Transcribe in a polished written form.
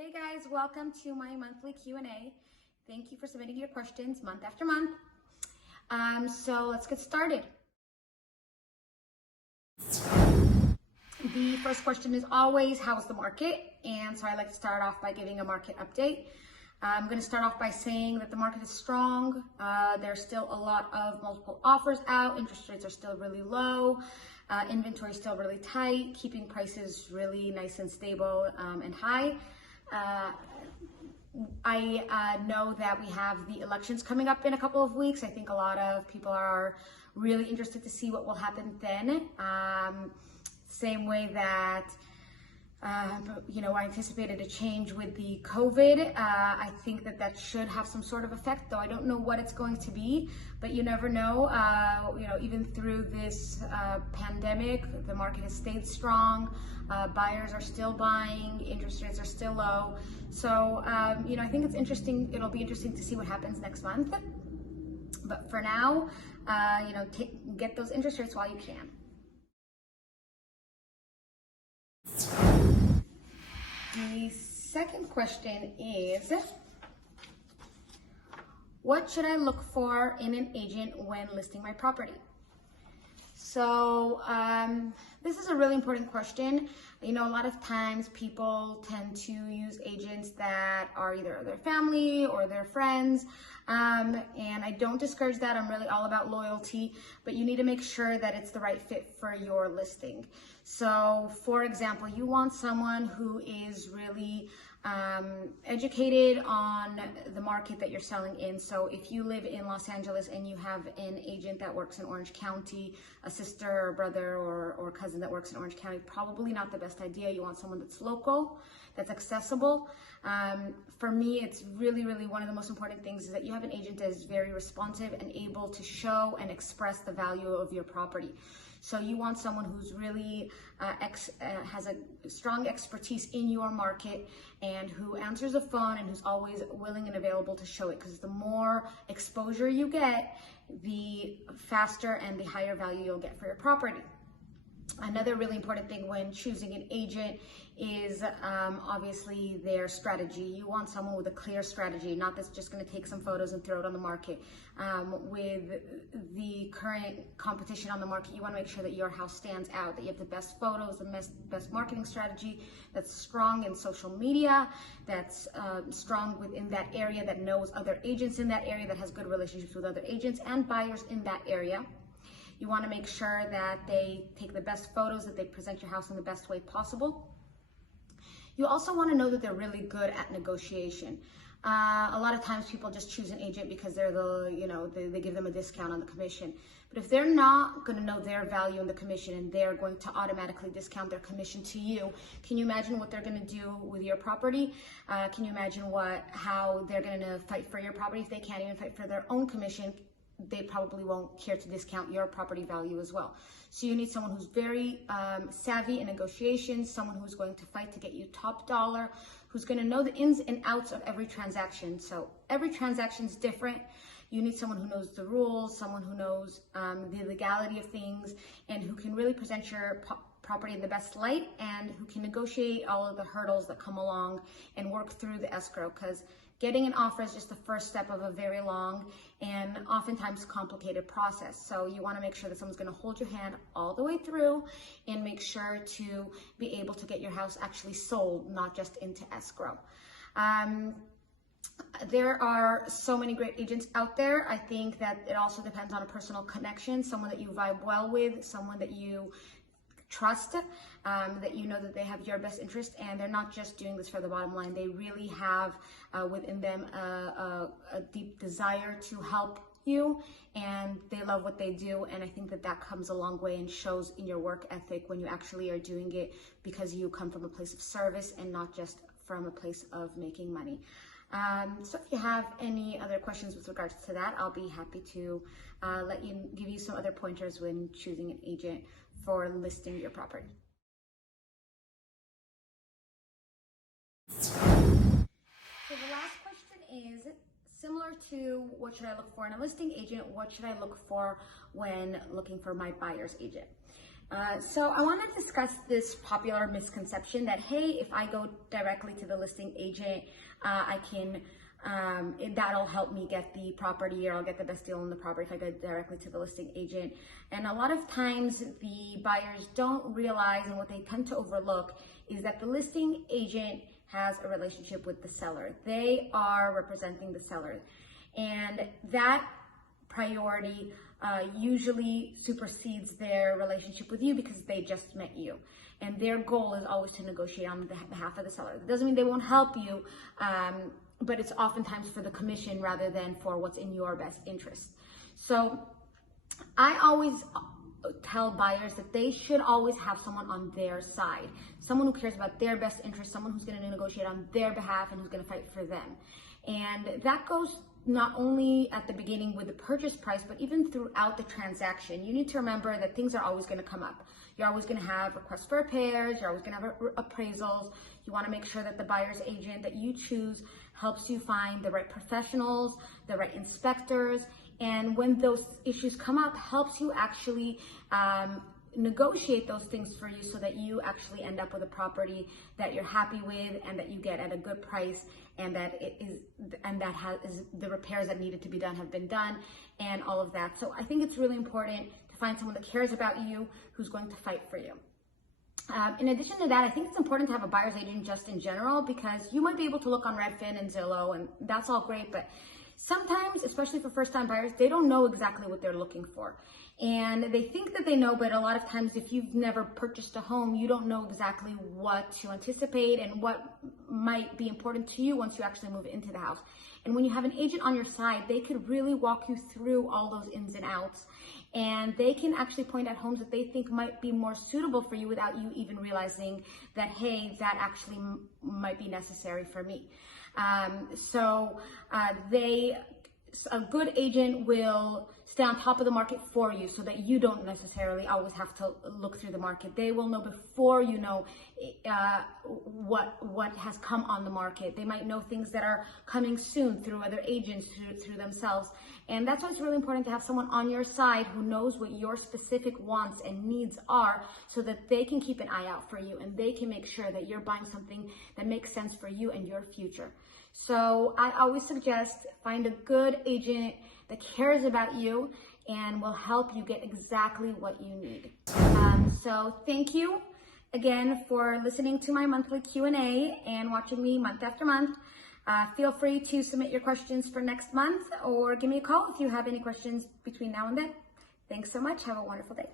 Hey guys, welcome to my monthly Q&A. Thank you for submitting your questions month after month. So let's get started. The first question is always, how's the market? And so I like to start off by giving a market update. I'm going to start off by saying that the market is strong. There's still a lot of multiple offers out. Interest rates are still really low. Inventory is still really tight, keeping prices really nice and stable and high. I know that we have the elections coming up in a couple of weeks. I think a lot of people are really interested to see what will happen then. Same way that I anticipated a change with the COVID. I think that should have some sort of effect, though I don't know what it's going to be, but you never know. Even through this pandemic, the market has stayed strong. Buyers are still buying, interest rates are still low. So, I think it's interesting. It'll be interesting to see what happens next month. But for now, get those interest rates while you can. The second question is, what should I look for in an agent when listing my property? So this is a really important question. A lot of times people tend to use agents that are either their family or their friends. And I don't discourage that. I'm really all about loyalty, but you need to make sure that it's the right fit for your listing. So for example, you want someone who is really educated on the market that you're selling in. So if you live in Los Angeles and you have an agent that works in Orange County, a sister or brother or cousin that works in Orange County, probably not the best idea. You want someone that's local, that's accessible. For me, it's really, really one of the most important things is that you have an agent that is very responsive and able to show and express the value of your property. So you want someone who's really has a strong expertise in your market and who answers the phone and who's always willing and available to show it, because the more exposure you get, the faster and the higher value you'll get for your property. Another really important thing when choosing an agent is obviously their strategy. You want someone with a clear strategy, not that's just going to take some photos and throw it on the market. With the current competition on the market, you want to make sure that your house stands out, that you have the best photos, the best marketing strategy, that's strong in social media, that's strong within that area, that knows other agents in that area, that has good relationships with other agents and buyers in that area. You want to make sure that they take the best photos, that they present your house in the best way possible. You also want to know that they're really good at negotiation. A lot of times people just choose an agent because they're they give them a discount on the commission. But if they're not going to know their value in the commission and they're going to automatically discount their commission to you, can you imagine what they're going to do with your property? Can you imagine how they're going to fight for your property if they can't even fight for their own commission? They probably won't care to discount your property value as well. So you need someone who's very savvy in negotiations, someone who's going to fight to get you top dollar, who's going to know the ins and outs of every transaction. So every transaction is different. You need someone who knows the rules, someone who knows the legality of things, and who can really present your property in the best light, and who can negotiate all of the hurdles that come along and work through the escrow, because getting an offer is just the first step of a very long and oftentimes complicated process. So you want to make sure that someone's going to hold your hand all the way through and make sure to be able to get your house actually sold, not just into escrow. There are so many great agents out there. I think that it also depends on a personal connection, someone that you vibe well with, someone that you trust, that you know that they have your best interest and they're not just doing this for the bottom line. They really have within them a deep desire to help you, and they love what they do. And I think that comes a long way and shows in your work ethic when you actually are doing it because you come from a place of service and not just from a place of making money. So if you have any other questions with regards to that, I'll be happy to give you some other pointers when choosing an agent for listing your property. So the last question is similar to what should I look for in a listing agent, what should I look for when looking for my buyer's agent? So I want to discuss this popular misconception that, hey, if I go directly to the listing agent, I can, that'll help me get the property, or I'll get the best deal on the property if I go directly to the listing agent. And a lot of times the buyers don't realize, and what they tend to overlook is that the listing agent has a relationship with the seller. They are representing the seller. And that priority usually supersedes their relationship with you because they just met you. And their goal is always to negotiate on behalf of the seller. It doesn't mean they won't help you, but it's oftentimes for the commission rather than for what's in your best interest. So I always tell buyers that they should always have someone on their side, someone who cares about their best interest, someone who's going to negotiate on their behalf and who's going to fight for them. And that goes not only at the beginning with the purchase price, but even throughout the transaction. You need to remember that things are always going to come up. You're always going to have requests for repairs. You're always going to have appraisals. You want to make sure that the buyer's agent that you choose helps you find the right professionals, the right inspectors. And when those issues come up, helps you actually negotiate those things for you so that you actually end up with a property that you're happy with and that you get at a good price, and that the repairs that needed to be done have been done, and all of that. So I think it's really important to find someone that cares about you, who's going to fight for you. In addition to that, I think it's important to have a buyer's agent just in general, because you might be able to look on Redfin and Zillow, and that's all great, but sometimes, especially for first-time buyers, they don't know exactly what they're looking for. And they think that they know, but a lot of times if you've never purchased a home, you don't know exactly what to anticipate and what might be important to you once you actually move into the house. And when you have an agent on your side, they could really walk you through all those ins and outs. And they can actually point out homes that they think might be more suitable for you without you even realizing that, hey, that actually might be necessary for me. A good agent will stay on top of the market for you so that you don't necessarily always have to look through the market. They will know before you know what has come on the market. They might know things that are coming soon through other agents, through themselves. And that's why it's really important to have someone on your side who knows what your specific wants and needs are, so that they can keep an eye out for you and they can make sure that you're buying something that makes sense for you and your future. So I always suggest find a good agent that cares about you and will help you get exactly what you need. So thank you again for listening to my monthly Q&A and watching me month after month. Feel free to submit your questions for next month, or give me a call if you have any questions between now and then. Thanks so much. Have a wonderful day.